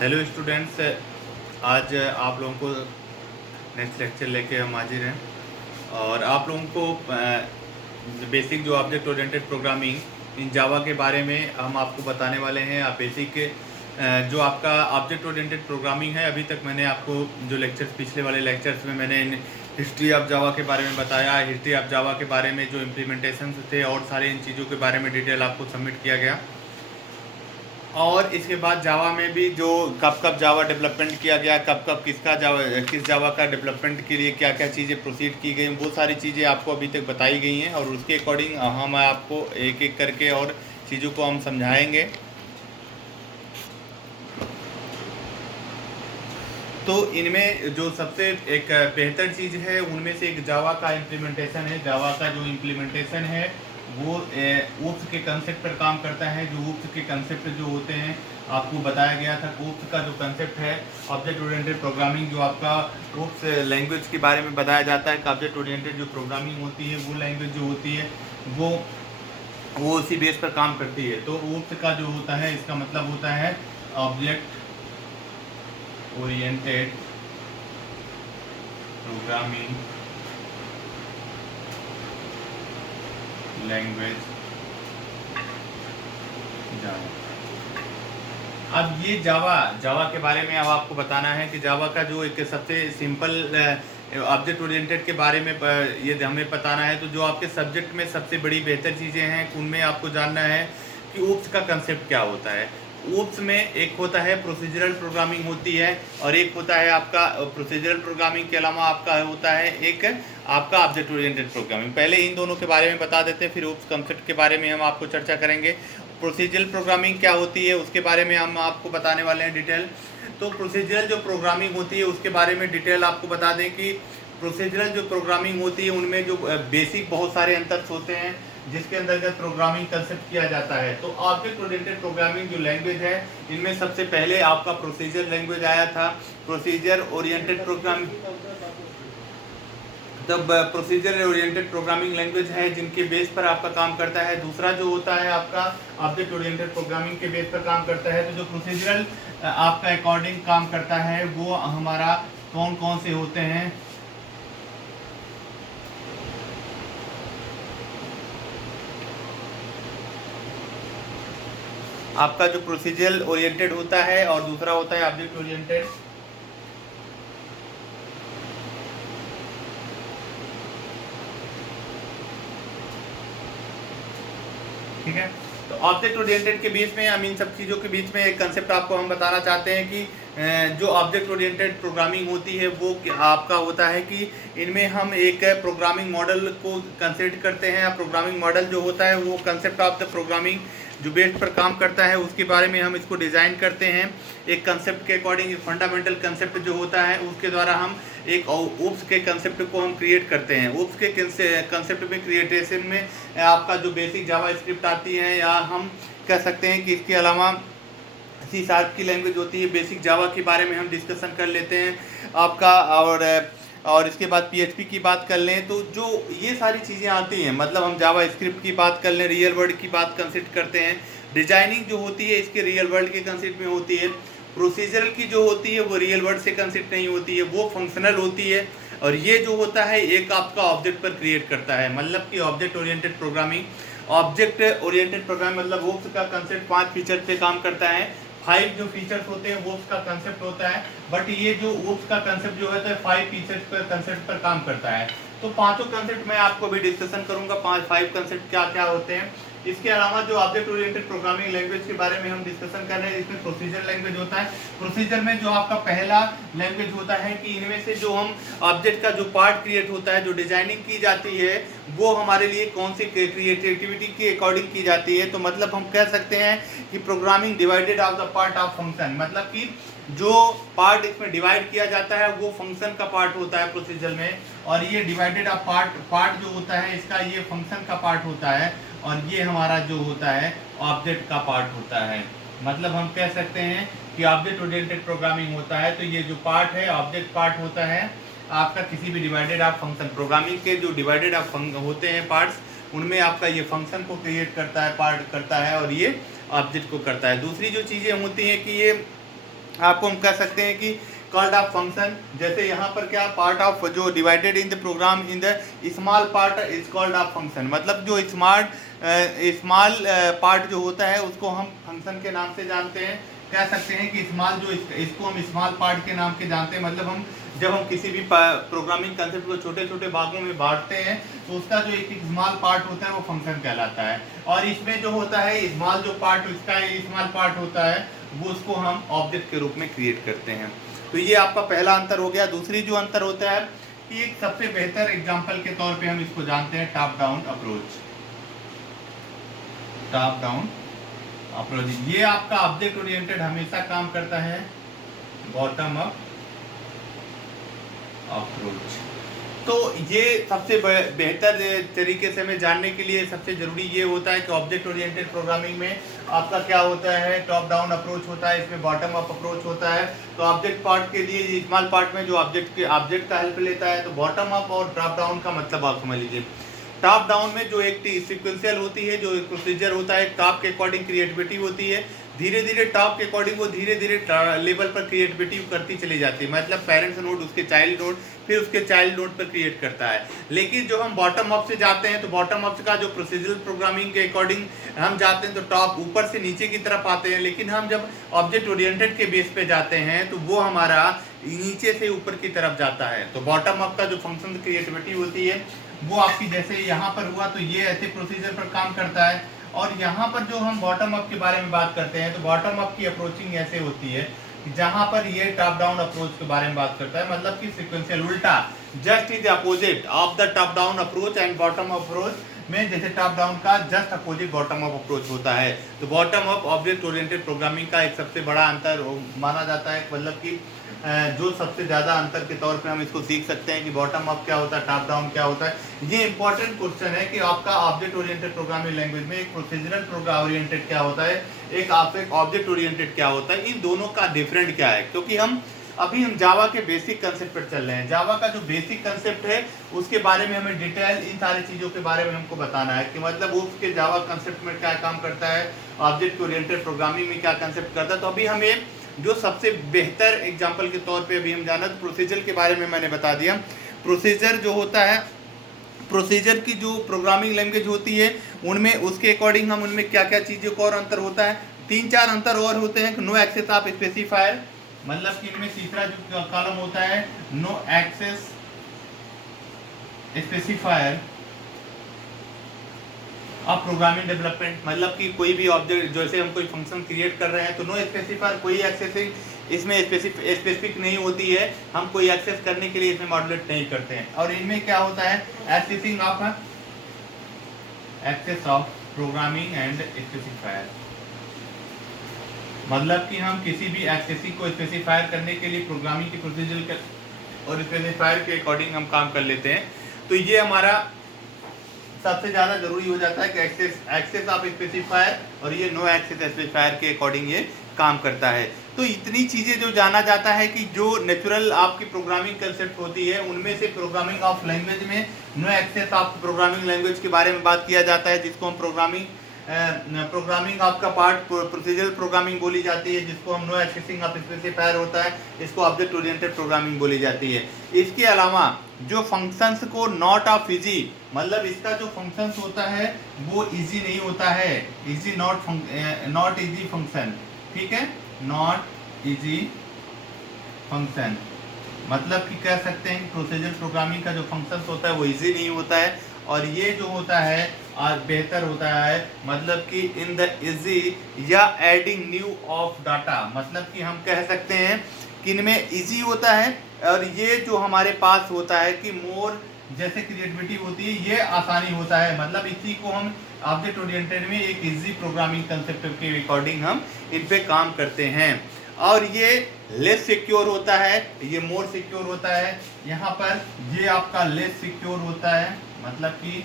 Hello students, आज आप लोगों को नेक्स्ट लेक्चर लेके हम हाजिर हैं और आप लोगों को बेसिक जो ऑब्जेक्ट ओरिएंटेड प्रोग्रामिंग इन जावा के बारे में हम आपको बताने वाले हैं। आप बेसिक जो आपका ऑब्जेक्ट ओरिएंटेड प्रोग्रामिंग है, अभी तक मैंने आपको जो लेक्चर्स पिछले वाले लेक्चर्स में मैंने हिस्ट्री ऑफ जावा के बारे में बताया, हिस्ट्री ऑफ जावा के बारे में जो इम्प्लीमेंटेशन थे और सारे इन चीज़ों के बारे में डिटेल आपको सबमिट किया गया। और इसके बाद जावा में भी जो कब कब जावा डेवलपमेंट किया गया, कब कब किस जावा का डेवलपमेंट के लिए क्या क्या चीज़ें प्रोसीड की गई, वो सारी चीज़ें आपको अभी तक बताई गई हैं और उसके अकॉर्डिंग हम आपको एक एक करके और चीज़ों को हम समझाएंगे। तो इनमें जो सबसे एक बेहतर चीज़ है उनमें से एक जावा का इम्प्लीमेंटेशन है। जावा का जो इम्प्लीमेंटेशन है वो ऊप्स के कंसेप्ट पर काम करता है। जो ऊप्स के कंसेप्ट जो होते हैं आपको बताया गया था। ऊप्स का जो कंसेप्ट है ऑब्जेक्ट ओरिएंटेड प्रोग्रामिंग, जो आपका ऊप्स लैंग्वेज के बारे में बताया जाता है कि ऑब्जेक्ट ओरिएंटेड जो प्रोग्रामिंग होती है वो लैंग्वेज जो होती है वो उसी बेस पर काम करती है। तो ऊप्स का जो होता है इसका मतलब होता है ऑब्जेक्ट ओरिएंटेड प्रोग्रामिंग लैंग्वेज जावा। अब ये जावा के बारे में अब आपको बताना है कि जावा का जो एक सबसे सिंपल ऑब्जेक्ट ओरिएंटेड के बारे में ये हमें बताना है। तो जो आपके सब्जेक्ट में सबसे बड़ी बेहतर चीज़ें हैं उनमें आपको जानना है कि ऊप्स का कंसेप्ट क्या होता है। ऊप्स में एक होता है प्रोसीजरल प्रोग्रामिंग होती है और एक होता है आपका प्रोसीजरल प्रोग्रामिंग के अलावा आपका होता है एक आपका ऑब्जेक्ट ओरिएंटेड प्रोग्रामिंग। पहले इन दोनों के बारे में बता देते हैं, फिर ऊप्स कंसेप्ट के बारे में हम आपको चर्चा करेंगे। प्रोसीजरल प्रोग्रामिंग क्या होती है उसके बारे में हम आपको बताने वाले हैं डिटेल। तो प्रोसीजरल जो प्रोग्रामिंग होती है उसके बारे में डिटेल आपको बता दें कि प्रोसीजरल जो प्रोग्रामिंग होती है उनमें जो बेसिक बहुत सारे अंतर होते हैं जिसके अंतर्गत प्रोग्रामिंग कंसेप्ट किया जाता है। तो ऑब्जेक्ट ओरिएंटेड प्रोग्रामिंग जो लैंग्वेज है इनमें सबसे पहले आपका प्रोसीजर लैंग्वेज आया था। प्रोसीजर ओरिएंटेड प्रोग्रामिंग तब प्रोसीजर ओरिएंटेड प्रोग्रामिंग लैंग्वेज है जिनके बेस पर आपका काम करता है। दूसरा जो होता है आपका ऑब्जेक्ट ओरिएंटेड प्रोग्रामिंग के बेस पर काम करता है। तो जो प्रोसीजरल आपका अकॉर्डिंग काम करता है वो हमारा कौन कौन से होते हैं। आपका जो प्रोसीजरल ओरिएंटेड होता है और दूसरा होता है ऑब्जेक्ट ओरिएंटेड। ठीक है, तो ऑब्जेक्ट ओरिएंटेड के बीच में हम इन सब चीज़ों के बीच में एक कंसेप्ट आपको हम बताना चाहते हैं कि जो ऑब्जेक्ट ओरिएंटेड प्रोग्रामिंग होती है वो आपका होता है कि इनमें हम एक प्रोग्रामिंग मॉडल को कंसिडर करते हैं। प्रोग्रामिंग मॉडल जो होता है वो कंसेप्ट ऑफ द प्रोग्रामिंग जो बेस पर काम करता है उसके बारे में हम इसको डिज़ाइन करते हैं। एक कंसेप्ट के अकॉर्डिंग फंडामेंटल कंसेप्ट जो होता है उसके द्वारा हम एक ऊप्स के कंसेप्ट को हम क्रिएट करते हैं। ऊप्स के कंसेप्ट में क्रिएटेशन में आपका जो बेसिक जावा स्क्रिप्ट आती है या हम कह सकते हैं कि इसके अलावा सी शार्प की लैंग्वेज होती है। बेसिक जावा के बारे में हम डिस्कशन कर लेते हैं आपका और इसके बाद पीएचपी की बात कर लें तो जो ये सारी चीज़ें आती हैं, मतलब हम जावा स्क्रिप्ट की बात कर लें, रियल वर्ल्ड की बात कंसिडर करते हैं। डिजाइनिंग जो होती है इसके रियल वर्ल्ड के कंसेप्ट में होती है। प्रोसीजरल की जो होती है वो रियल वर्ल्ड से कंसेप्ट नहीं होती है, वो फंक्शनल होती है। और ये जो होता है एक आपका ऑब्जेक्ट पर क्रिएट करता है, मतलब कि object oriented programming. Object oriented programming मतलब ऊप्स का कंसेप्ट 5 फीचर पे काम करता है। 5 जो फीचर्स होते हैं ऊप्स का कंसेप्ट होता है, बट ये जो ऊप्स का कंसेप्ट जो है 5 फीचर्स पर कंसेप्ट पर काम करता है। तो पांचों कंसेप्ट मैं आपको अभी डिस्कशन करूंगा, 5 कंसेप्ट क्या क्या होते हैं। इसके अलावा जो ऑब्जेक्ट ओरिएंटेड प्रोग्रामिंग लैंग्वेज के बारे में हम डिस्कशन कर रहे हैं, इसमें प्रोसीजर लैंग्वेज होता है। प्रोसीजर में जो आपका पहला लैंग्वेज होता है कि इनमें से जो हम ऑब्जेक्ट का जो पार्ट क्रिएट होता है, जो डिजाइनिंग की जाती है वो हमारे लिए कौन सी क्रिएटिविटी के अकॉर्डिंग की जाती है। तो मतलब हम कह सकते हैं कि programming divided of the part of function, मतलब कि जो पार्ट इसमें डिवाइड किया जाता है वो फंक्शन का पार्ट होता है प्रोसीजर में, और ये डिवाइडेड ऑफ पार्ट जो होता है इसका ये फंक्शन का पार्ट होता है, और ये हमारा जो होता है ऑब्जेक्ट का पार्ट होता है। मतलब हम कह सकते हैं कि ऑब्जेक्ट ओरिएंटेड प्रोग्रामिंग होता है तो ये जो पार्ट है ऑब्जेक्ट पार्ट होता है आपका किसी भी डिवाइडेड ऑफ फंक्शन। प्रोग्रामिंग के जो डिवाइडेड ऑफ होते हैं पार्ट्स उनमें आपका ये फंक्शन को क्रिएट करता है, पार्ट करता है, और ये ऑब्जेक्ट को करता है। दूसरी जो चीज़ें होती हैं कि ये आपको हम कह सकते हैं कि कॉल्ड ऑफ फंक्शन, जैसे यहाँ पर क्या पार्ट ऑफ जो divided in the program in the small part is called of function, मतलब जो स्मॉल पार्ट जो होता है उसको हम फंक्शन के नाम से जानते हैं। कह सकते हैं कि स्मॉल जो इसको हम स्मॉल पार्ट के नाम के जानते हैं, मतलब हम जब हम किसी भी प्रोग्रामिंग कंसेप्ट को छोटे छोटे भागों में बांटते हैं तो उसका जो एक स्मॉल पार्ट होता है वो फंक्शन कहलाता है। और इसमें जो होता है स्मॉल जो पार्ट इसका स्मॉल पार्ट होता है वो उसको हम ऑब्जेक्ट के रूप में क्रिएट करते हैं। तो ये आपका पहला अंतर हो गया। दूसरी जो अंतर होता है कि एक सबसे बेहतर एग्जांपल के तौर पे हम इसको जानते हैं top down approach. Top down approach ये आपका ऑब्जेक्ट ओरिएंटेड हमेशा काम करता है बॉटम अप अप्रोच। तो ये सबसे बेहतर तरीके से हमें जानने के लिए सबसे जरूरी ये होता है कि ऑब्जेक्ट ओरिएंटेड प्रोग्रामिंग में आपका क्या होता है, टॉप डाउन अप्रोच होता है, इसमें बॉटम अप अप्रोच होता है। तो ऑब्जेक्ट पार्ट के लिए स्मॉल पार्ट में जो ऑब्जेक्ट का हेल्प लेता है, तो बॉटम अप और टॉप डाउन का मतलब आप समझ लीजिए। टॉप डाउन में जो एक सीक्वेंशियल होती है, जो एक प्रोसीजर होता है, टॉप के अकॉर्डिंग क्रिएटिविटी होती है, धीरे धीरे टॉप के अकॉर्डिंग वो धीरे धीरे लेवल पर क्रिएटिविटी करती चली जाती है, मतलब पेरेंट्स नोड उसके चाइल्ड नोड फिर उसके चाइल्ड नोड पर क्रिएट करता है। लेकिन जो हम बॉटम अप से जाते हैं तो बॉटम अप का जो प्रोसीजरल प्रोग्रामिंग के अकॉर्डिंग हम जाते हैं तो टॉप ऊपर से नीचे की तरफ आते हैं। लेकिन हम जब ऑब्जेक्ट ओरिएंटेड के बेस पे जाते हैं तो वो हमारा नीचे से ऊपर की तरफ जाता है। तो बॉटम अप का जो फंक्शन क्रिएटिविटी होती है वो आपकी जैसे यहाँ पर हुआ तो ये ऐसे प्रोसीजर पर काम करता है। और यहाँ पर जो हम बॉटम अप के बारे में बात करते हैं तो बॉटम अप की अप्रोचिंग ऐसे होती है जहाँ पर ये टॉप डाउन अप्रोच के बारे में बात करता है, मतलब कि सीक्वेंशियल उल्टा, just is opposite of the top down approach and bottom approach में जैसे टॉप डाउन का just opposite bottom up approach होता है। तो bottom up object oriented programming का एक सबसे बड़ा अंतर माना जाता है, मतलब कि जो सबसे ज़्यादा अंतर के तौर पे हम इसको सीख सकते हैं कि बॉटम अप क्या होता है, टॉप डाउन क्या होता है। ये इंपॉर्टेंट क्वेश्चन है कि आपका ऑब्जेक्ट ओरिएंटेड प्रोग्रामिंग लैंग्वेज में एक प्रोसीजरल प्रोग्राम ओरिएंटेड क्या होता है, एक ऑब्जेक्ट ओरिएंटेड क्या होता है, इन दोनों का डिफरेंट क्या है। क्योंकि हम जावा के बेसिक कंसेप्ट पर चल रहे हैं। जावा का जो बेसिक कंसेप्ट है उसके बारे में हमें डिटेल इन सारी चीज़ों के बारे में हमको बताना है कि मतलब वो उसके जावा कंसेप्ट में क्या काम करता है, ऑब्जेक्ट ओरिएंटेड प्रोग्रामिंग में क्या कंसेप्ट करता है। तो अभी हमें जो सबसे बेहतर एग्जांपल के तौर पे अभी हम जाना, तो प्रोसीजर के बारे में मैंने बता दिया। प्रोसीजर जो होता है, प्रोसीजर की जो प्रोग्रामिंग लैंग्वेज होती है उनमें उसके अकॉर्डिंग हम उनमें क्या क्या चीज़ों का और अंतर होता है, 3-4 अंतर और होते हैं। नो एक्सेस ऑफ स्पेसिफायर, मतलब कि इनमें तीसरा जो कॉलम होता है नो एक्सेस स्पेसिफायर अब प्रोग्रामिंग डेवलपमेंट, मतलब कि कोई भी ऑब्जेक्ट जैसे हम कोई फंक्शन क्रिएट कर रहे हैं तो नो स्पेसिफायर, कोई एक्सेसिंग इसमें स्पेसिफिक नहीं होती है, हम कोई एक्सेस करने के लिए इसमें मॉड्यूलेट नहीं करते हैं। और इनमें क्या होता है accessing of access of programming and specifier, मतलब कि हम किसी भी एक्सेसिंग को स्पेसिफायर करने के लिए प्रोग्रामिंग की प्रोसीजर और स्पेसिफायर के अकॉर्डिंग हम काम कर लेते हैं। तो ये हमारा सबसे ज़्यादा जरूरी हो जाता है कि एक्सेस ऑफ स्पेसिफायर और ये नो एक्सेस स्पेसिफायर के अकॉर्डिंग ये काम करता है। तो इतनी चीज़ें जो जाना जाता है कि जो नेचुरल आपकी प्रोग्रामिंग कंसेप्ट होती है उनमें से प्रोग्रामिंग ऑफ लैंग्वेज में no access of programming language के बारे में बात किया जाता है, जिसको हम प्रोग्रामिंग आपका पार्ट प्रोसीजरल प्रोग्रामिंग बोली जाती है, जिसको हम नो एक्सेसिंग ऑफ स्पेसिफायर होता है, इसको ऑब्जेक्ट ओरिएंटेड प्रोग्रामिंग बोली जाती है। इसके अलावा जो फंक्शंस को नॉट ऑफ इजी, मतलब इसका जो फंक्शंस होता है वो इजी नहीं होता है, इजी नॉट इजी फंक्शन, ठीक है, नॉट इजी फंक्शन, मतलब कि कह सकते हैं प्रोसीजरल प्रोग्रामिंग का जो फंक्शंस होता है वो इजी नहीं होता है। और ये जो होता है आज बेहतर होता है, मतलब कि इन द इजी या एडिंग न्यू ऑफ डाटा, मतलब कि हम कह सकते हैं कि इनमें इजी होता है और ये जो हमारे पास होता है कि मोर जैसे क्रिएटिविटी होती है ये आसानी होता है, मतलब इसी को हम ऑब्जेक्ट ओरिएंटेड में एक इजी प्रोग्रामिंग कंसेप्ट के अकॉर्डिंग हम इन पे काम करते हैं। और ये लेस सिक्योर होता है, ये मोर सिक्योर होता है। यहाँ पर ये आपका लेस सिक्योर होता है, मतलब कि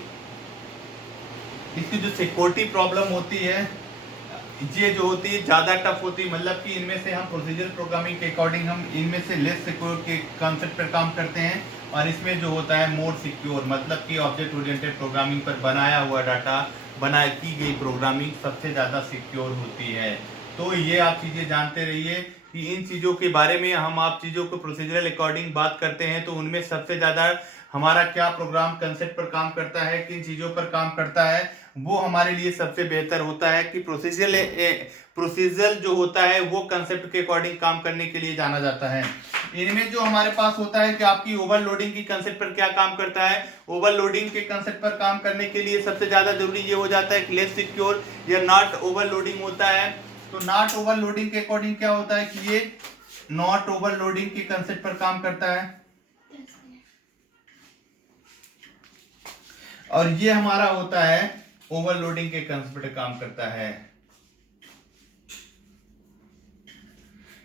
इसकी जो सिक्योरिटी प्रॉब्लम होती है ये जो होती है ज़्यादा टफ होती है, मतलब कि इनमें से हम प्रोसीजरल प्रोग्रामिंग के अकॉर्डिंग हम इनमें से लेस सिक्योर के कॉन्सेप्ट पर काम करते हैं। और इसमें जो होता है मोर सिक्योर, मतलब कि ऑब्जेक्ट ओरिएंटेड प्रोग्रामिंग पर बनाया हुआ डाटा की गई प्रोग्रामिंग सबसे ज़्यादा सिक्योर होती है। तो ये आप चीज़ें जानते रहिए कि इन चीज़ों के बारे में हम आप चीज़ों को प्रोसीजरल अकॉर्डिंग बात करते हैं तो उनमें सबसे ज़्यादा हमारा क्या प्रोग्राम कंसेप्ट पर काम करता है, किन चीज़ों पर काम करता है, वो हमारे लिए सबसे बेहतर होता है कि प्रोसीजरल जो होता है वो कंसेप्ट के अकॉर्डिंग काम करने के लिए जाना जाता है। इनमें जो हमारे पास होता है कि आपकी ओवरलोडिंग की कंसेप्ट पर क्या काम करता है, ओवरलोडिंग के कंसेप्ट पर काम करने के लिए सबसे ज्यादा जरूरी ये हो जाता है कि लेस सिक्योर या नॉट ओवरलोडिंग होता है। तो नॉट ओवरलोडिंग के अकॉर्डिंग क्या होता है कि ये नॉट ओवरलोडिंग के कंसेप्ट पर काम करता है और ये हमारा होता है ओवरलोडिंग के कंसेप्ट पर काम करता है।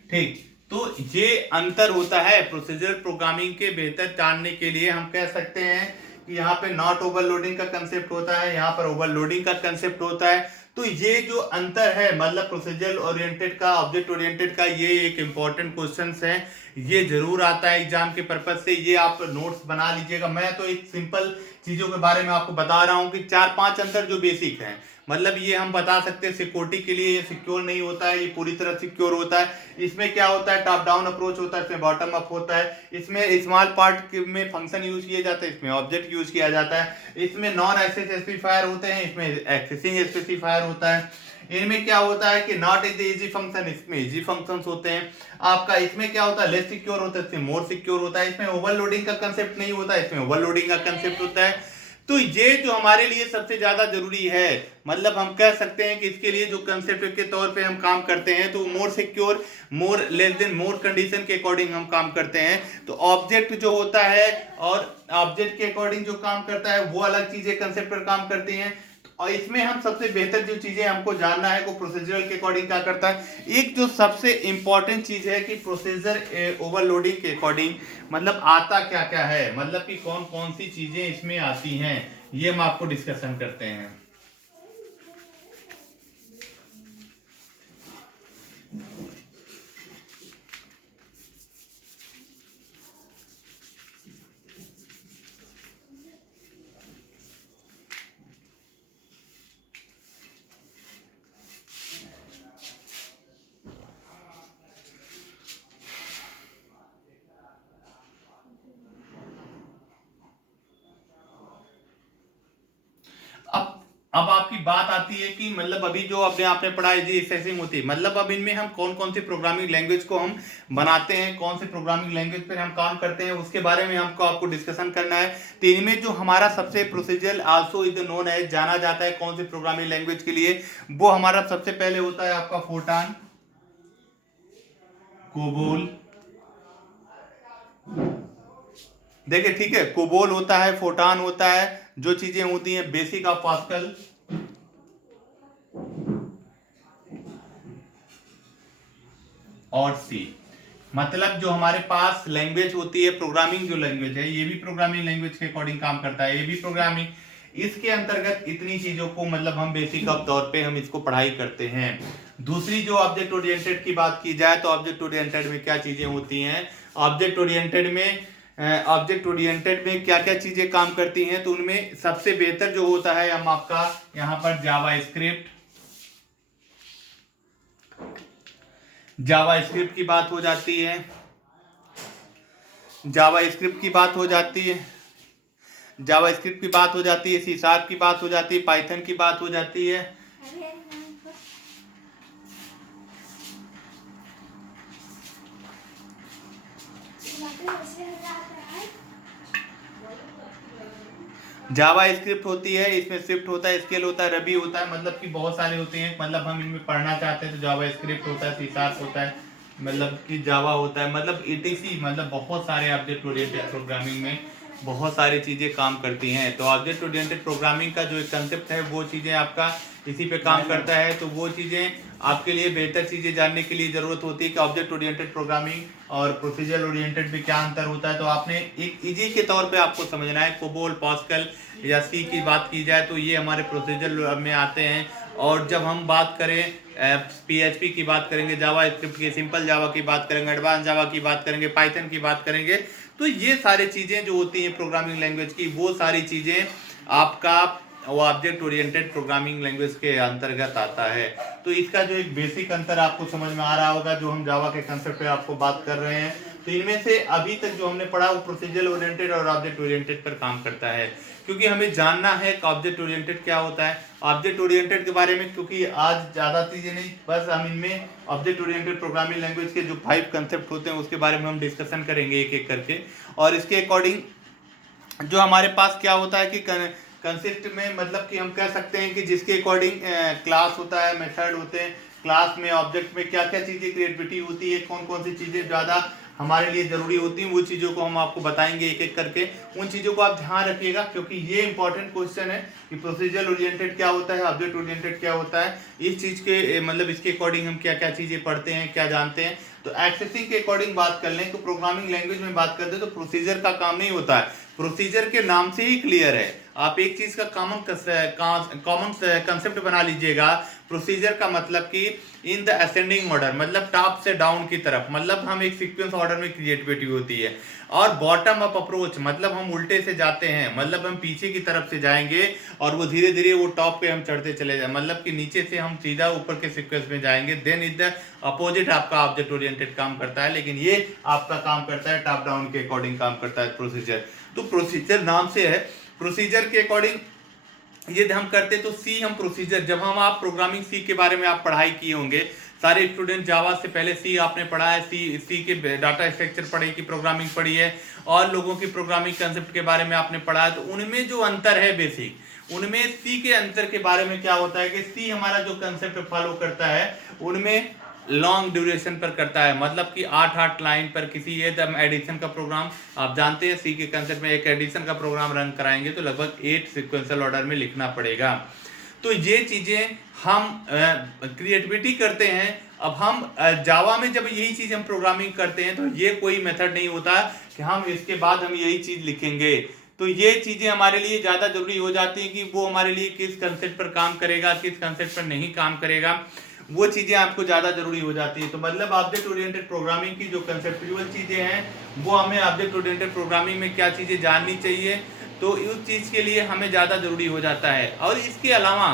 ठीक, तो ये अंतर होता है प्रोसीजरल प्रोग्रामिंग के बेहतर जानने के लिए हम कह सकते हैं कि यहाँ पे नॉट ओवरलोडिंग का कंसेप्ट होता है, यहाँ पर ओवरलोडिंग का कंसेप्ट होता है। तो ये जो अंतर है मतलब प्रोसीजरल ओरिएंटेड का ऑब्जेक्ट ओरिएंटेड का, ये एक इंपॉर्टेंट क्वेश्चन है, ये जरूर आता है एग्जाम के पर्पज से, ये आप नोट्स बना लीजिएगा। मैं तो एक सिंपल चीजों के बारे में आपको बता रहा हूँ कि 4-5 अंतर जो बेसिक है, मतलब ये हम बता सकते हैं सिक्योरिटी के लिए ये सिक्योर नहीं होता है, ये पूरी तरह सिक्योर होता है। इसमें क्या होता है, टॉप डाउन अप्रोच होता है, इसमें बॉटम अप होता है, इसमें स्मॉल पार्ट में फंक्शन यूज किए जाते हैं, इसमें ऑब्जेक्ट यूज किया जाता है, इसमें नॉन एक्सेस स्पेसिफायर होते हैं, इसमें एक्सेसिंग स्पेसिफायर होता है। इनमें क्या होता है कि नॉट इज इजी फंक्शन, इसमें इजी फंक्शंस होते हैं आपका। इसमें क्या होता है, लेस सिक्योर होता है, इसमें मोर सिक्योर होता है। इसमें ओवरलोडिंग का कंसेप्ट नहीं होता है, इसमें ओवरलोडिंग का कंसेप्ट होता है। तो ये जो हमारे लिए सबसे ज्यादा जरूरी है, मतलब हम कह सकते हैं कि इसके लिए जो कंसेप्ट के तौर पे हम काम करते हैं तो more secure, more less than more condition के अकॉर्डिंग हम काम करते हैं। तो ऑब्जेक्ट जो होता है और ऑब्जेक्ट के अकॉर्डिंग जो काम करता है वो अलग चीजें कंसेप्ट पर काम करती हैं। और इसमें हम सबसे बेहतर जो चीजें हमको जानना है वो प्रोसीजरल के अकॉर्डिंग क्या करता है। एक जो सबसे इंपॉर्टेंट चीज है कि प्रोसीजर ओवरलोडिंग के अकॉर्डिंग मतलब आता क्या क्या है, मतलब कि कौन कौन सी चीजें इसमें आती हैं, ये हम आपको डिस्कशन करते हैं। अब आपकी बात आती है कि मतलब अभी जो अपने आपने पढ़ा है जी एक्सेसिंग होती है, मतलब अब इनमें हम कौन कौन सी प्रोग्रामिंग लैंग्वेज को हम बनाते हैं, कौन से प्रोग्रामिंग लैंग्वेज पर हम काम करते हैं, उसके बारे में हमको आपको डिस्कशन करना है। तो इनमें जो हमारा सबसे procedural also is known as जाना जाता है कौन सी प्रोग्रामिंग लैंग्वेज के लिए, वो हमारा सबसे पहले होता है आपका फोर्टान, कोबोल। देखिए ठीक है, कोबोल होता है, फोर्टान होता है, जो चीजें होती हैं बेसिक ऑफ पास्कल, और सी। मतलब जो हमारे पास लैंग्वेज होती है, प्रोग्रामिंग जो लैंग्वेज है, ये भी प्रोग्रामिंग लैंग्वेज के अकॉर्डिंग काम करता है, ये भी प्रोग्रामिंग, इसके अंतर्गत इतनी चीजों को मतलब हम बेसिक ऑफ तौर पे हम इसको पढ़ाई करते हैं। दूसरी जो ऑब्जेक्ट ओरिएंटेड की बात की जाए तो ऑब्जेक्ट ओरिएंटेड में क्या चीजें होती हैं, ऑब्जेक्ट ओरिएंटेड में क्या क्या चीजें काम करती हैं, तो उनमें सबसे बेहतर जो होता है हम आपका यहाँ पर जावास्क्रिप्ट की बात हो जाती है, जावास्क्रिप्ट की बात हो जाती है, जावास्क्रिप्ट की बात हो जाती है, सी शार्प की बात हो जाती है, पाइथन की बात हो जाती है। जावा स्क्रिप्ट होती है, इसमें स्विफ्ट होता है, स्केल होता है, रबी होता है, मतलब कि बहुत सारे होते हैं। मतलब हम इनमें पढ़ना चाहते हैं तो जावा स्क्रिप्ट होता है, सी शार्प होता है, मतलब कि जावा होता है, मतलब ईटीसी, मतलब बहुत सारे ऑब्जेक्ट ओरिएंटेड प्रोग्रामिंग में बहुत सारी चीज़ें काम करती हैं। तो ऑब्जेक्ट ओरिएंटेड प्रोग्रामिंग का जो एक कंसेप्ट है वो चीज़ें आपका इसी पे काम करता है। तो वो चीज़ें आपके लिए बेहतर चीज़ें जानने के लिए ज़रूरत होती है कि ऑब्जेक्ट ओरिएंटेड प्रोग्रामिंग और प्रोसीजरल ओरिएंटेड में क्या अंतर होता है। तो आपने एक इजी के तौर पे आपको समझना है, कोबोल, पास्कल या सी की बात की जाए तो ये हमारे प्रोसीजरल में आते हैं। और जब हम बात करें PHP की बात करेंगे, जावा स्क्रिप्ट की, सिंपल जावा की बात करेंगे, एडवांस जावा की बात करेंगे, पाइथन की बात करेंगे, तो ये सारी चीज़ें जो होती हैं प्रोग्रामिंग लैंग्वेज की, वो सारी चीज़ें आपका वो ऑब्जेक्ट ओरिएंटेड प्रोग्रामिंग लैंग्वेज के अंतर्गत आता है। तो इसका जो एक बेसिक अंतर आपको समझ में आ रहा होगा, जो हम जावा के कंसेप्ट पे आपको बात कर रहे हैं। तो इनमें से अभी तक जो हमने पढ़ा वो प्रोसीजरल ओरिएंटेड और ऑब्जेक्ट ओरिएंटेड पर काम करता है, क्योंकि हमें जानना है कि ऑब्जेक्ट ओरिएंटेड क्या होता है। ऑब्जेक्ट ओरिएंटेड के बारे में क्योंकि आज ज़्यादा चीज़ें नहीं, बस हम इनमें ऑब्जेक्ट ओरिएंटेड प्रोग्रामिंग लैंग्वेज के जो 5 कंसेप्ट होते हैं उसके बारे में हम डिस्कशन करेंगे एक एक करके। और इसके अकॉर्डिंग जो हमारे पास क्या होता है कि कंसेप्ट में मतलब कि हम कह सकते हैं कि जिसके अकॉर्डिंग क्लास होता है, मेथड होते हैं, क्लास में ऑब्जेक्ट में क्या क्या चीज़ें क्रिएटिविटी होती है, कौन कौन सी चीज़ें ज़्यादा हमारे लिए ज़रूरी होती हैं, वो चीज़ों को हम आपको बताएंगे एक एक करके। उन चीज़ों को आप ध्यान रखिएगा, क्योंकि ये इंपॉर्टेंट क्वेश्चन है कि प्रोसीजरल ओरिएंटेड क्या होता है, ऑब्जेक्ट ओरिएंटेड क्या होता है। इस चीज़ के मतलब इसके अकॉर्डिंग हम क्या क्या चीज़ें पढ़ते हैं, क्या जानते हैं। तो एक्सेसिंग के अकॉर्डिंग बात कर लें तो प्रोग्रामिंग लैंग्वेज में बात करते हैं तो प्रोसीजर का काम नहीं होता है। प्रोसीजर के नाम से ही क्लियर है। आप एक चीज का कॉमन कंसेप्ट बना लीजिएगा। प्रोसीजर का मतलब कि इन द असेंडिंग ऑर्डर, मतलब टॉप से डाउन की तरफ, मतलब हम एक सीक्वेंस ऑर्डर में क्रिएटिविटी होती है। और बॉटम अप अप्रोच, मतलब हम उल्टे से जाते हैं, मतलब हम पीछे की तरफ से जाएंगे और वो धीरे धीरे वो टॉप पे हम चढ़ते चले जाए, मतलब कि नीचे से हम सीधा ऊपर के सीक्वेंस में जाएंगे। देन इज द अपोजिट आपका ऑब्जेक्ट ओरिएंटेड काम करता है, लेकिन ये आपका काम करता है टॉप डाउन के अकॉर्डिंग काम करता है प्रोसीजर। तो प्रोसीजर नाम से है, प्रोसीजर के अकॉर्डिंग ये हम करते तो सी हम प्रोसीजर, जब हम आप प्रोग्रामिंग सी के बारे में आप पढ़ाई किए होंगे, सारे स्टूडेंट जावा से पहले सी आपने पढ़ा है, सी के डाटा स्ट्रक्चर पढ़ी की प्रोग्रामिंग पढ़ी है, और लोगों की प्रोग्रामिंग कंसेप्ट के बारे में आपने पढ़ा है। तो उनमें जो अंतर है बेसिक, उनमें सी के अंतर के बारे में क्या होता है कि सी हमारा जो कंसेप्ट फॉलो करता है उनमें लॉन्ग ड्यूरेशन पर करता है, मतलब कि 8 लाइन पर किसी ये एडिशन का प्रोग्राम आप जानते हैं सी के कंसेप्ट में एक एडिशन का प्रोग्राम रन कराएंगे तो लगभग 8 सिक्वेंशियल ऑर्डर में लिखना पड़ेगा। तो ये चीजें हम क्रिएटिविटी करते हैं। अब हम जावा में जब यही चीज हम प्रोग्रामिंग करते हैं तो ये कोई मेथड नहीं होता कि हम इसके बाद हम यही चीज लिखेंगे। तो ये चीजें हमारे लिए ज्यादा जरूरी हो जाती है कि वो हमारे लिए किस कंसेप्ट पर काम करेगा, किस कंसेप्ट पर नहीं काम करेगा, वो चीजें आपको ज्यादा जरूरी हो जाती है। तो मतलब ऑब्जेक्ट ओरिएंटेड प्रोग्रामिंग की जो कंसेप्चुअल चीजें हैं वो हमें ऑब्जेक्ट ओरिएंटेड प्रोग्रामिंग में क्या चीजें जाननी चाहिए, तो उस चीज के लिए हमें ज्यादा जरूरी हो जाता है। और इसके अलावा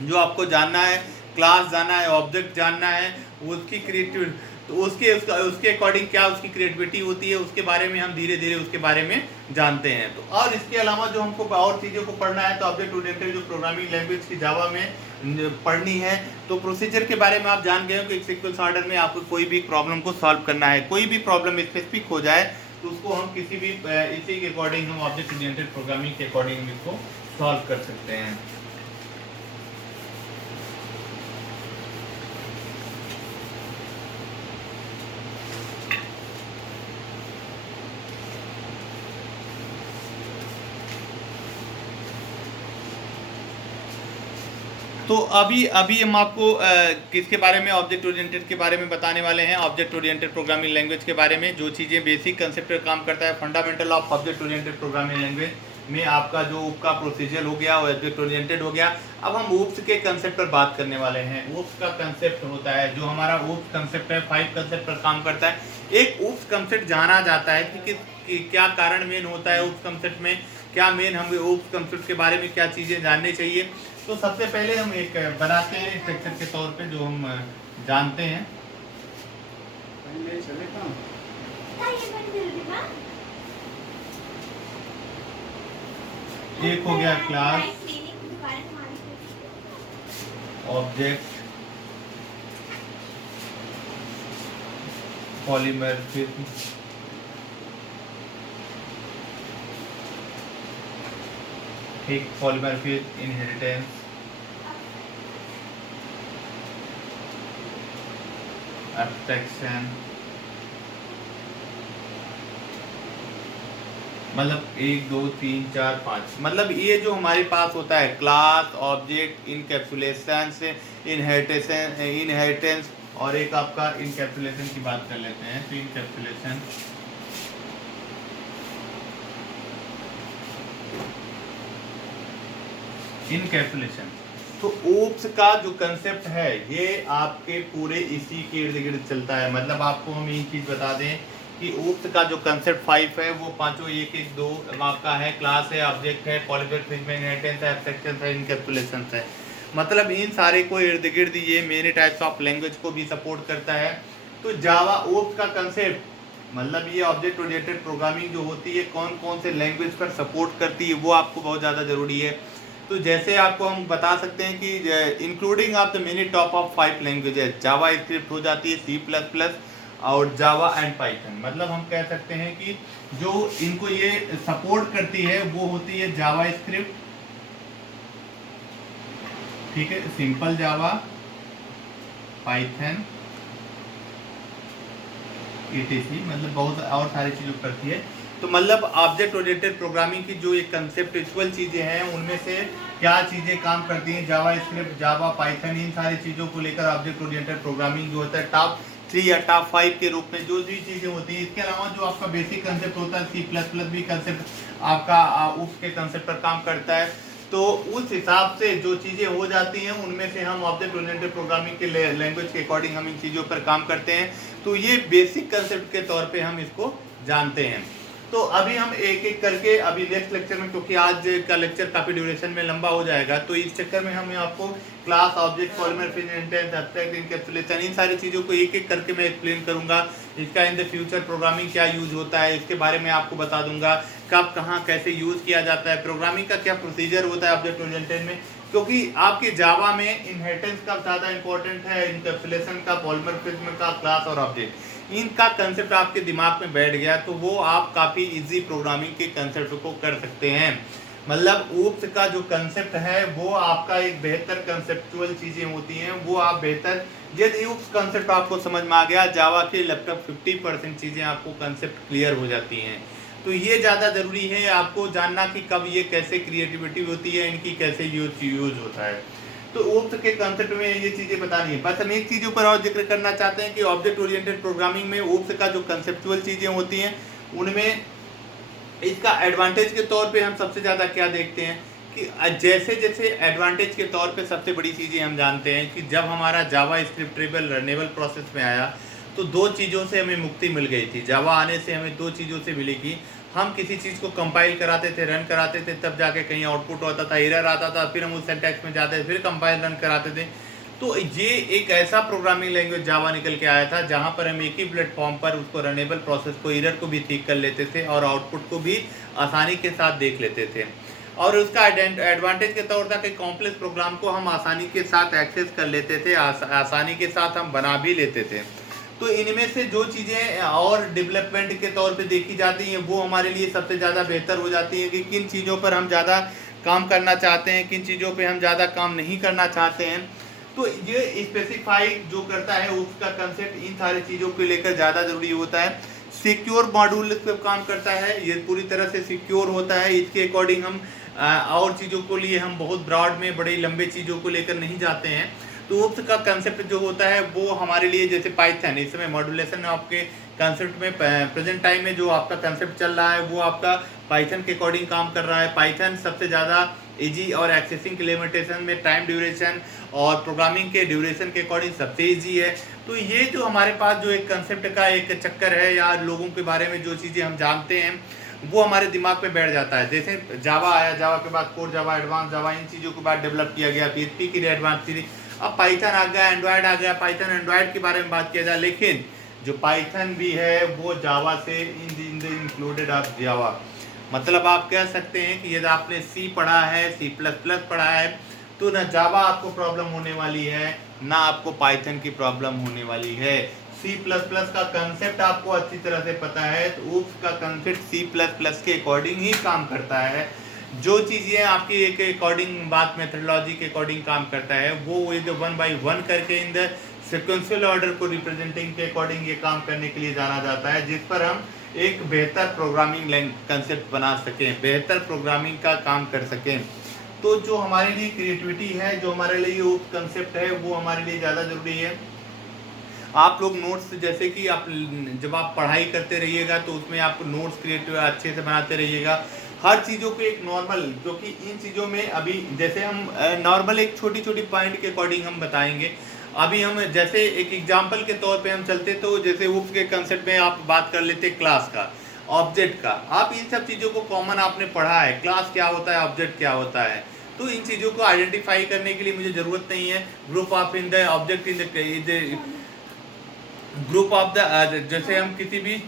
जो आपको जानना है, क्लास जानना है, ऑब्जेक्ट जानना है, उसकी क्रिएटिव, तो उसके अकॉर्डिंग क्या उसकी क्रिएटिविटी होती है, उसके बारे में हम धीरे धीरे उसके बारे में जानते हैं। तो और इसके अलावा जो हमको और चीज़ों को पढ़ना है तो ऑब्जेक्ट ओरिएंटेड जो प्रोग्रामिंग लैंग्वेज की जावा में पढ़नी है, तो प्रोसीजर के बारे में आप जान गए हो कि एक सीक्वेंस ऑर्डर में आपको कोई भी प्रॉब्लम को सॉल्व करना है, कोई भी प्रॉब्लम स्पेसिफिक हो जाए तो उसको हम किसी भी इसी के अकॉर्डिंग हम ऑब्जेक्ट ओरिएंटेड प्रोग्रामिंग के अकॉर्डिंग इसको सॉल्व कर सकते हैं। तो अभी हम आपको किसके बारे में, ऑब्जेक्ट ओरिएंटेड के बारे में बताने वाले हैं। ऑब्जेक्ट ओरिएंटेड प्रोग्रामिंग लैंग्वेज के बारे में जो चीज़ें बेसिक कंसेप्ट पर काम करता है, fundamental of object oriented programming language में आपका जो ऊप का प्रोसीजर हो गया, ऑब्जेक्ट ओरिएंटेड हो गया। अब हम ऊप्स के कंसेप्ट पर बात करने वाले हैं। ऊप्स का कंसेप्ट होता है, जो हमारा ऊप्स कंसेप्ट है 5 कंसेप्ट पर काम करता है। एक ऊप्स कंसेप्ट जाना जाता है कि क्या कारण मेन होता है ऊप्स कंसेप्ट में, क्या मेन हमें ऊप्स कंसेप्ट के बारे में क्या चीज़ें जाननी चाहिए। तो सबसे पहले हम एक बनाते हैं स्ट्रक्चर के तौर पे जो हम जानते हैं। एक हो गया क्लास, ऑब्जेक्ट, पॉलीमॉर्फिज्म, एक पॉलीमॉर्फिज्म, इनहेरिटेंस, एब्स्ट्रैक्शन, मतलब 1 2 3 4 5, मतलब ये जो हमारे पास होता है क्लास, ऑब्जेक्ट, इनकैप्सुलेशन, इनहेरिटेंस और एक आपका इनकैप्सुलेशन की बात कर लेते हैं। तो इनकैप्सुलेशन, इनकैप्सुलेशन, तो ओप्स का जो कंसेप्ट है ये आपके पूरे इसी के इर्द गिर्द चलता है। मतलब आपको हम एक चीज बता दें कि OOPS का जो कंसेप्ट 5 है वो पांचों एक एक दो आपका है, क्लास है, ऑब्जेक्ट है, पॉलीमॉर्फिज्म है, इनहेरिटेंस है, एब्स्ट्रैक्शन है, इनकैप्सुलेशन है। मतलब इन सारे को इर्द गिर्द ये मेनी टाइप्स ऑफ लैंग्वेज को भी सपोर्ट करता है। तो जावा OOPS का कंसेप्ट मतलब ये ऑब्जेक्ट ओरिएंटेड प्रोग्रामिंग जो होती है कौन कौन से लैंग्वेज पर सपोर्ट करती है वो आपको बहुत ज़्यादा ज़रूरी है। तो जैसे आपको हम बता सकते हैं कि इंक्लूडिंग आप the many top of 5 languages, Java script हो जाती है, C++ और जावा एंड पाइथन। मतलब हम कह सकते हैं कि जो इनको ये सपोर्ट करती है वो होती है जावा स्क्रिप्ट, ठीक है, सिंपल जावा, पाइथन, etc, मतलब बहुत और सारी चीज़ों करती है। तो मतलब ऑब्जेक्ट ओरिएंटेड प्रोग्रामिंग की जो एक कंसेप्चुअल चीज़ें हैं उनमें से क्या चीज़ें काम करती हैं, जावा स्क्रिप्ट, जावा, पाइथन, इन सारी चीज़ों को लेकर ऑब्जेक्ट ओरिएंटेड प्रोग्रामिंग जो होता है टॉप 3 या टॉप 5 के रूप में जो भी चीज़ें होती हैं। इसके अलावा जो आपका बेसिक कंसेप्ट होता है C++ भी कंसेप्ट आपका उसके कंसेप्ट पर काम करता है। तो उस हिसाब से जो चीज़ें हो जाती हैं उनमें से हम ऑब्जेक्ट ओरिएंटेड प्रोग्रामिंग के लैंग्वेज के अकॉर्डिंग हम इन चीज़ों पर काम करते हैं। तो ये बेसिक कंसेप्ट के तौर पे हम इसको जानते हैं। तो अभी हम एक एक करके अभी नेक्स्ट लेक्चर में, क्योंकि आज का लेक्चर काफ़ी ड्यूरेशन में लंबा हो जाएगा, तो इस चक्कर में हम आपको class, object, polymorphism, inheritance, abstract, encapsulation, इन सारी चीज़ों को एक एक करके मैं एक्सप्लेन करूंगा। इसका इन द फ्यूचर प्रोग्रामिंग क्या यूज होता है इसके बारे में आपको बता दूंगा, कब कहाँ कैसे यूज़ किया जाता है, प्रोग्रामिंग का क्या प्रोसीजर होता है ऑब्जेक्ट ओरिएंटेड में, क्योंकि आपके जावा में इनहेरिटेंस का ज़्यादा इंपॉर्टेंट है, इनकैप्सुलेशन का, पॉलीमॉर्फिज्म का, क्लास और ऑब्जेक्ट, इनका कंसेप्ट आपके दिमाग में बैठ गया तो वो आप काफ़ी इजी प्रोग्रामिंग के कंसेप्ट को कर सकते हैं। मतलब OOPS का जो कंसेप्ट है वो आपका एक बेहतर कंसेप्चुअल चीज़ें होती हैं, वो आप बेहतर, यदि OOPS कंसेप्ट आपको समझ में आ गया, जावा के लगभग 50% चीज़ें आपको कंसेप्ट क्लियर हो जाती हैं। तो ये ज़्यादा ज़रूरी है आपको जानना कि कब ये कैसे क्रिएटिविटी होती है, इनकी कैसे यूज होता है। तो OOPS के कंसेप्ट में ये चीज़ें बतानी है। बस हम एक चीज़ों पर और जिक्र करना चाहते हैं कि ऑब्जेक्ट ओरिएंटेड प्रोग्रामिंग में OOPS का जो कंसेप्चुअल चीज़ें होती हैं उनमें इसका एडवांटेज के तौर पे हम सबसे ज़्यादा क्या देखते हैं कि जैसे जैसे एडवांटेज के तौर पे सबसे बड़ी चीज़ें हम जानते हैं कि जब हमारा जावा स्क्रिप्टेबल रनेबल प्रोसेस में आया तो दो चीज़ों से हमें मुक्ति मिल गई थी। जावा आने से हमें दो चीज़ों से मिली कि हम किसी चीज़ को कंपाइल कराते थे, रन कराते थे, तब जाके कहीं आउटपुट होता था, एरर आता था, फिर हम उस सिंटैक्स में जाते थे, फिर कंपाइल रन कराते थे। तो ये एक ऐसा प्रोग्रामिंग लैंग्वेज जावा निकल के आया था जहाँ पर हम एक ही प्लेटफॉर्म पर उसको रनेबल प्रोसेस को, एरर को भी ठीक कर लेते थे और आउटपुट को भी आसानी के साथ देख लेते थे। और उसका एडवांटेज के तौर पर कि कॉम्प्लेक्स प्रोग्राम को हम आसानी के साथ एक्सेस कर लेते थे, आसानी के साथ हम बना भी लेते थे। तो इनमें से जो चीज़ें और डेवलपमेंट के तौर पे देखी जाती हैं वो हमारे लिए सबसे ज़्यादा बेहतर हो जाती हैं कि किन चीज़ों पर हम ज़्यादा काम करना चाहते हैं, किन चीज़ों पे हम ज़्यादा काम नहीं करना चाहते हैं। तो ये स्पेसिफाई जो करता है उसका कंसेप्ट इन सारी चीज़ों को लेकर ज़्यादा ज़रूरी होता है। सिक्योर मॉड्यूल इस पर काम करता है, ये पूरी तरह से सिक्योर होता है, इसके अकॉर्डिंग हम और चीज़ों को लिए हम बहुत ब्रॉड में बड़े लंबे चीज़ों को लेकर नहीं जाते हैं। तो OOPS का कंसेप्ट जो होता है वो हमारे लिए, जैसे पाइथन इस समय मॉड्यूलेशन आपके कंसेप्ट में प्रेजेंट टाइम में जो आपका कंसेप्ट चल रहा है वो आपका पाइथन के अकॉर्डिंग काम कर रहा है। पाइथन सबसे ज़्यादा इजी और एक्सेसिंग के लिमिटेशन में टाइम ड्यूरेशन और प्रोग्रामिंग के ड्यूरेशन के अकॉर्डिंग सबसे इजी है। तो ये जो हमारे पास जो एक कंसेप्ट का एक चक्कर है या लोगों के बारे में जो चीज़ें हम जानते हैं वो हमारे दिमाग में बैठ जाता है। जैसे जावा आया, जावा के बाद कोर जावा, एडवांस जावा, इन चीज़ों के बाद डेवलप किया गया, PHP के लिए एडवांस सीरीज, अब पाइथन आ गया, एंड्रॉयड आ गया, पाइथन एंड्रॉयड के बारे में बात किया जाए, लेकिन जो पाइथन भी है वो जावा से in the included of Java. मतलब आप कह सकते हैं कि यदि आपने C पढ़ा है, C++ पढ़ा है, तो ना जावा आपको प्रॉब्लम होने वाली है ना आपको पाइथन की प्रॉब्लम होने वाली है। C++ का कंसेप्ट आपको अच्छी तरह से पता है तो OOPS का कंसेप्ट C++ के अकॉर्डिंग ही काम करता है। जो चीज़ें आपकी एक अकॉर्डिंग बात मेथडोलॉजी के अकॉर्डिंग काम करता है वो 1 by 1 करके इन द सिक्वेंशियल ऑर्डर को रिप्रेजेंटिंग के अकॉर्डिंग ये काम करने के लिए जाना जाता है, जिस पर हम एक बेहतर प्रोग्रामिंग कंसेप्ट बना सकें, बेहतर प्रोग्रामिंग का काम कर सकें। तो जो हमारे लिए क्रिएटिविटी है, जो हमारे लिए OOPS कंसेप्ट है वो हमारे लिए ज़्यादा ज़रूरी है। आप लोग नोट्स, जैसे कि आप जब आप पढ़ाई करते रहिएगा तो उसमें आप नोट्स क्रिएटिव अच्छे से बनाते रहिएगा। हर चीज़ों को एक नॉर्मल, क्योंकि इन चीज़ों में अभी जैसे हम नॉर्मल एक छोटी छोटी पॉइंट के अकॉर्डिंग हम बताएंगे अभी हम जैसे एक एग्जांपल के तौर पे हम चलते, तो जैसे ऊप्स के कंसेप्ट में आप बात कर लेते क्लास का, ऑब्जेक्ट का। आप इन सब चीज़ों को कॉमन आपने पढ़ा है, क्लास क्या होता है, ऑब्जेक्ट क्या होता है। तो इन चीज़ों को आइडेंटिफाई करने के लिए मुझे ज़रूरत नहीं है। Group of in the object in the group of the, जैसे हम किसी भी,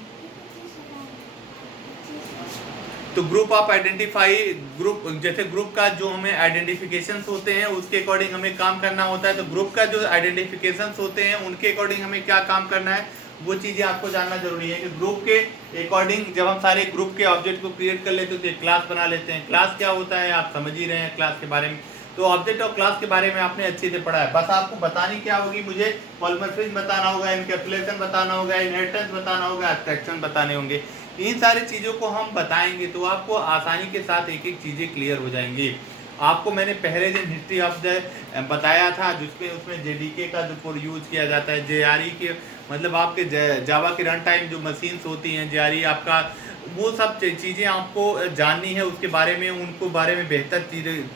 तो ग्रुप ऑफ आइडेंटिफाई, ग्रुप जैसे ग्रुप का जो हमें आइडेंटिफिकेशंस होते हैं उसके अकॉर्डिंग हमें काम करना होता है। तो ग्रुप का जो आइडेंटिफिकेशंस होते हैं उनके अकॉर्डिंग हमें क्या काम करना है, वो चीज़ें आपको जानना जरूरी है कि ग्रुप के अकॉर्डिंग जब हम सारे ग्रुप के ऑब्जेक्ट को क्रिएट कर लेते हैं तो एक क्लास बना लेते हैं। क्लास क्या होता है आप समझ ही रहे हैं क्लास के बारे में। तो ऑब्जेक्ट और क्लास के बारे में आपने अच्छे से पढ़ा है, बस आपको बतानी क्या होगी, मुझे पॉलीमॉर्फिज्म बताना होगा, एनकैप्सुलेशन बताना होगा, इनहेरिटेंस बताना होगा, एब्स्ट्रैक्शन बताने होंगे। इन सारी चीज़ों को हम बताएंगे तो आपको आसानी के साथ एक एक चीज़ें क्लियर हो जाएंगी। आपको मैंने पहले दिन हिस्ट्री ऑफ द बताया था, जिसमें उसमें जेडीके का जो फॉर यूज किया जाता है, जेआरई के मतलब आपके जावा की रन टाइम जो मशीन्स होती हैं, जेआरई आपका, वो सब चीज़ें आपको जाननी है उसके बारे में, उनको बारे में बेहतर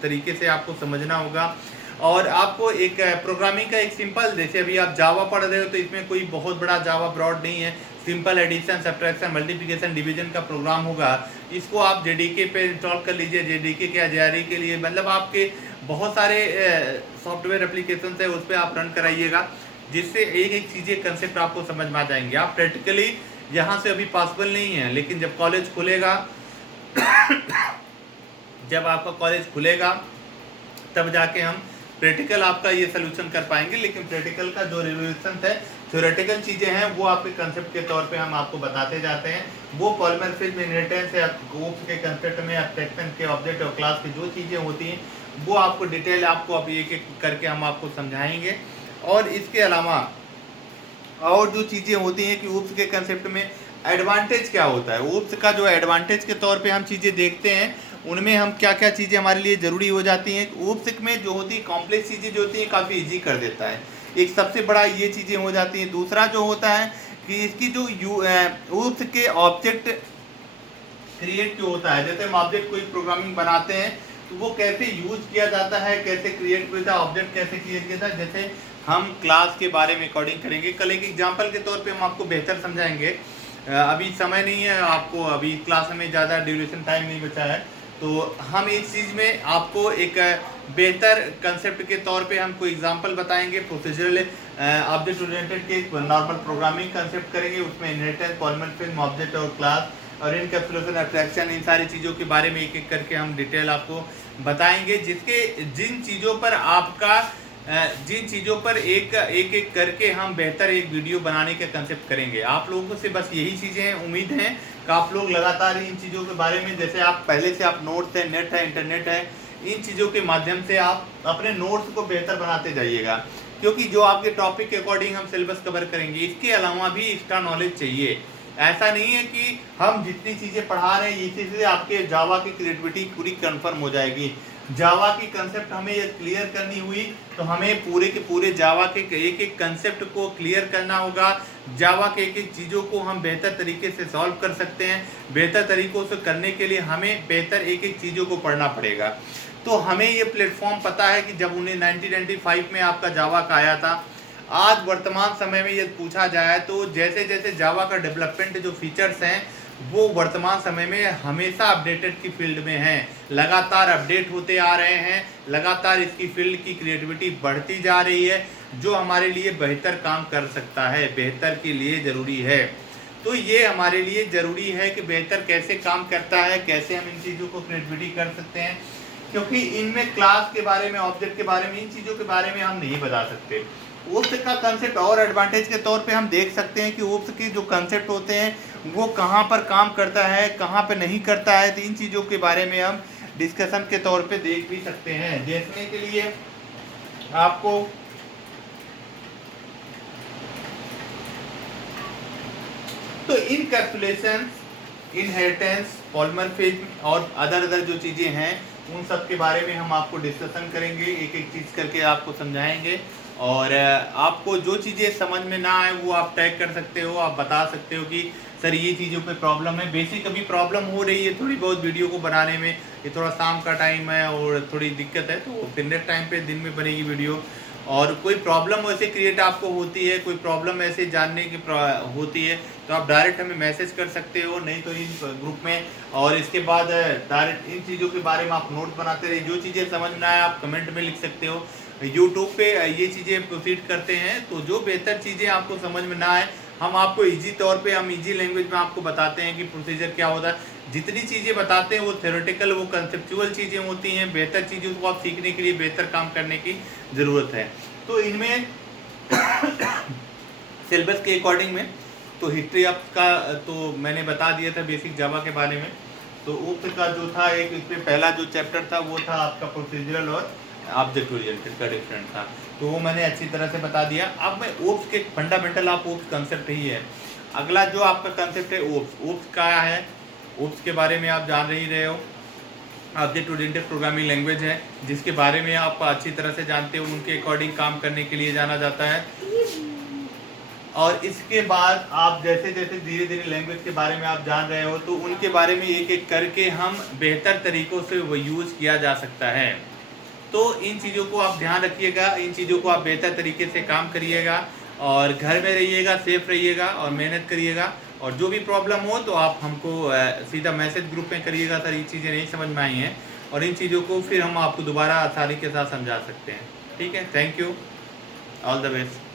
तरीके से आपको समझना होगा। और आपको एक प्रोग्रामिंग का एक सिंपल, जैसे अभी आप जावा पढ़ रहे हो तो इसमें कोई बहुत बड़ा जावा ब्रॉड नहीं है, simple addition, subtraction, multiplication, division का प्रोग्राम होगा। इसको आप जेडीके पे इंस्टॉल कर लीजिए। जेडीके क्या, जेआरई के लिए मतलब आपके बहुत सारे सॉफ्टवेयर एप्लीकेशन है, उस पर आप रन कराइएगा, जिससे एक एक चीज़ें कंसेप्ट आपको समझ में आ जाएंगे। आप प्रैक्टिकली यहाँ से अभी पॉसिबल नहीं है, लेकिन जब कॉलेज खुलेगा जब आपका कॉलेज खुलेगा तब जाके हम प्रैक्टिकल आपका ये सोल्यूशन कर पाएंगे। लेकिन प्रैक्टिकल का जो रिवोल्यूशन है, थ्योरेटिकल चीज़ें हैं, वो आपके कंसेप्ट के तौर पे हम आपको बताते जाते हैं। वो पॉलीमॉर्फिज्म, इनहेरिटेंस या ग्रुप के कंसेप्ट में, एब्स्ट्रैक्शन के, ऑब्जेक्ट और क्लास की जो चीज़ें होती हैं वो आपको डिटेल आपको अभी एक एक करके हम आपको समझाएंगे। और इसके अलावा और जो चीज़ें होती हैं कि ऊप्स के कंसेप्ट में एडवांटेज क्या होता है, ऊप्स का जो एडवांटेज के तौर पे हम चीज़ें देखते हैं, उनमें हम क्या क्या चीज़ें हमारे लिए ज़रूरी हो जाती हैं। ऊप्स में जो होती है कॉम्प्लेक्स चीज़ें जो होती हैं काफ़ी ईजी कर देता है, एक सबसे बड़ा ये चीज़ें हो जाती हैं। दूसरा जो होता है कि इसकी जो ऊप्स के ऑब्जेक्ट क्रिएट जो होता है, जैसे हम ऑब्जेक्ट कोई प्रोग्रामिंग बनाते हैं तो वो कैसे यूज किया जाता है, कैसे क्रिएट किया जाता है, ऑब्जेक्ट कैसे क्रिएट किया जाता है, जैसे हम क्लास के बारे में अकॉर्डिंग करेंगे। कल एक एग्जांपल के तौर पे हम आपको बेहतर समझाएंगे। अभी समय नहीं है आपको, अभी क्लास में ज़्यादा ड्यूरेशन टाइम नहीं बचा है, तो हम इस चीज़ में आपको एक बेहतर कंसेप्ट के तौर पे हम कोई एग्जांपल बताएंगे। प्रोसीजरल ऑब्जेक्ट ओरिएंटेड के नॉर्मल प्रोग्रामिंग कंसेप्ट करेंगे, उसमें इनहेरिटेंस, पॉलीमॉर्फिज्म, ऑब्जेक्ट और क्लास और इनकैप्सुलेशन, एब्स्ट्रैक्शन, इन सारी चीज़ों के बारे में एक एक करके हम डिटेल आपको बताएंगे। जिन चीज़ों पर एक एक करके हम बेहतर एक वीडियो बनाने का कंसेप्ट करेंगे। आप लोगों से बस यही चीज़ें उम्मीद हैं कि आप लोग लगातार इन चीज़ों के बारे में, जैसे आप पहले से आप नोट्स है, नेट है, इंटरनेट है, इन चीज़ों के माध्यम से आप अपने नोट्स को बेहतर बनाते जाइएगा, क्योंकि जो आपके टॉपिक के अकॉर्डिंग हम सिलेबस कवर करेंगे। इसके अलावा भी एक्स्ट्रा नॉलेज चाहिए। ऐसा नहीं है कि हम जितनी चीज़ें पढ़ा रहे हैं इसी से आपके जावा की क्रिएटिविटी पूरी कंफर्म हो जाएगी। जावा की कंसेप्ट हमें ये क्लियर करनी हुई तो हमें पूरे के पूरे जावा के एक एक कंसेप्ट को क्लियर करना होगा। जावा के एक एक चीज़ों को हम बेहतर तरीके से सॉल्व कर सकते हैं। बेहतर तरीक़ों से करने के लिए हमें बेहतर एक एक चीज़ों को पढ़ना पड़ेगा। तो हमें ये प्लेटफॉर्म पता है कि जब उन्हें 1995 में आपका जावा का आया था, आज वर्तमान समय में यदि पूछा जाए तो जैसे जैसे जावा का डेवलपमेंट जो फीचर्स हैं वो वर्तमान समय में हमेशा अपडेटेड की फील्ड में हैं, लगातार अपडेट होते आ रहे हैं, लगातार इसकी फील्ड की क्रिएटिविटी बढ़ती जा रही है, जो हमारे लिए बेहतर काम कर सकता है, बेहतर के लिए ज़रूरी है। तो ये हमारे लिए ज़रूरी है कि बेहतर कैसे काम करता है, कैसे हम इन चीज़ों को क्रिएटिविटी कर सकते हैं, क्योंकि इनमें क्लास के बारे में, ऑब्जेक्ट के बारे में, इन चीज़ों के बारे में हम नहीं बता सकते। ऊप्स का कंसेप्ट और एडवांटेज के तौर पे हम देख सकते हैं कि ऊप्स के जो कंसेप्ट होते हैं वो कहाँ पर काम करता है, कहाँ पर नहीं करता है। तो इन चीज़ों के बारे में हम डिस्कशन के तौर पे देख भी सकते हैं। देखने के लिए आपको तो इनकैप्सुलेशन, इनहेरिटेंस, पॉलीमॉर्फिज्म और अदर जो चीज़ें हैं उन सब के बारे में हम आपको डिस्कशन करेंगे, एक एक चीज़ करके आपको समझाएंगे। और आपको जो चीज़ें समझ में ना आए वो आप टैग कर सकते हो, आप बता सकते हो कि सर ये चीज़ों पे प्रॉब्लम है, बेसिक अभी प्रॉब्लम हो रही है थोड़ी बहुत वीडियो को बनाने में, ये थोड़ा शाम का टाइम है और थोड़ी दिक्कत है, तो फिर नेक्स्ट टाइम पे दिन में बनेगी वीडियो। और कोई प्रॉब्लम ऐसे क्रिएट आपको होती है, कोई प्रॉब्लम ऐसे जानने की होती है, तो आप डायरेक्ट हमें मैसेज कर सकते हो, नहीं तो इन ग्रुप में। और इसके बाद डायरेक्ट इन चीज़ों के बारे में आप नोट बनाते रहिए, जो चीज़ें समझ में आए आप कमेंट में लिख सकते हो। यूट्यूब पे ये चीज़ें प्रोसीड करते हैं, तो जो बेहतर चीज़ें आपको समझ में ना आए, हम आपको ईजी तौर पे, हम ईजी लैंग्वेज में आपको बताते हैं कि प्रोसीजर क्या होता है। जितनी चीज़ें बताते हैं वो थ्योरेटिकल, वो कंसेप्चुअल चीज़ें होती हैं। बेहतर चीज़ों को आप सीखने के लिए बेहतर काम करने की ज़रूरत है। तो इनमें सिलेबस के अकॉर्डिंग में तो हिस्ट्री आपका तो मैंने बता दिया था बेसिक जावा के बारे में। तो ओप्स का जो था, एक इसमें पहला जो चैप्टर था वो था आपका प्रोसीजरल और ऑब्जेक्ट ओरिएंटेड का डिफरेंट था, तो वो मैंने अच्छी तरह से बता दिया। अब मैं ओप्स के फंडामेंटल, आप ओप्स कंसेप्ट ही है। अगला जो आपका कंसेप्ट है ओप्स क्या है, ओप्स के बारे में आप जान ही रहे हो। ऑब्जेक्ट ओरिएंटेड प्रोग्रामिंग लैंग्वेज है, जिसके बारे में आप अच्छी तरह से जानते हो, उनके अकॉर्डिंग काम करने के लिए जाना जाता है। और इसके बाद आप जैसे जैसे धीरे धीरे लैंग्वेज के बारे में आप जान रहे हो, तो उनके बारे में एक एक करके हम बेहतर तरीक़ों से वो यूज़ किया जा सकता है। तो इन चीज़ों को आप ध्यान रखिएगा, इन चीज़ों को आप बेहतर तरीके से काम करिएगा, और घर में रहिएगा, सेफ रहिएगा और मेहनत करिएगा। और जो भी प्रॉब्लम हो तो आप हमको सीधा मैसेज ग्रुप में करिएगा, सर ये चीज़ें नहीं समझ में आई हैं, और इन चीज़ों को फिर हम आपको दोबारा आसानी के साथ समझा सकते हैं। ठीक है, thank you, all the best.